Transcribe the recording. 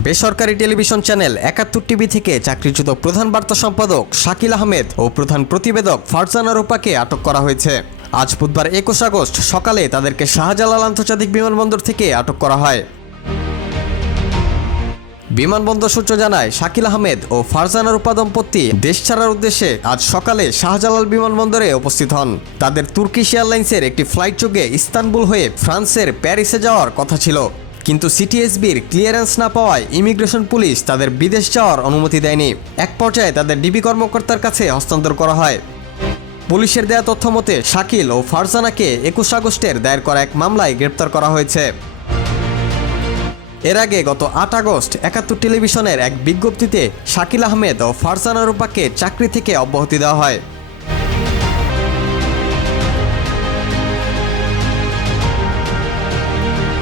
বেসরকারি television channel একাত্তর TV থেকে চাকরিচ্যুত প্রধান বার্তা সম্পাদক শাকিল আহমেদ ও প্রধান প্রতিবেদক ফারজানা রূপাকে আটক করা হয়েছে। আজ বুধবার একুশ আগস্ট সকালে তাদেরকে শাহজালাল আন্তর্জাতিক বিমানবন্দর থেকে আটক করা হয়। বিমানবন্দর সূত্র জানায়, শাকিল আহমেদ ও ফারজানা রূপা দম্পতি দেশ ছাড়ার উদ্দেশ্যে আজ সকালে শাহজালাল বিমানবন্দরে উপস্থিত হন। তাদের তুর্কিশ এয়ারলাইন্সের একটি ফ্লাইট যোগে ইস্তানবুল হয়ে ফ্রান্সের প্যারিসে যাওয়ার কথা ছিল। কিন্তু সিটিএসবির ক্লিয়ারেন্স না পাওয়ায় ইমিগ্রেশন পুলিশ তাদের বিদেশ যাওয়ার অনুমতি দেয়নি। এক পর্যায়ে তাদের ডিবি কর্মকর্তার কাছে হস্তান্তর করা হয়। পুলিশের দেয়া তথ্য মতে, শাকিল ও ফারজানাকে একুশ আগস্টের দায়ের করা এক মামলায় গ্রেপ্তার করা হয়েছে। এর আগে গত আট আগস্ট একাত্তর টেলিভিশনের এক বিজ্ঞপ্তিতে শাকিল আহমেদ ও ফারজানা রূপাকে চাকরি থেকে অব্যাহতি দেওয়া হয়।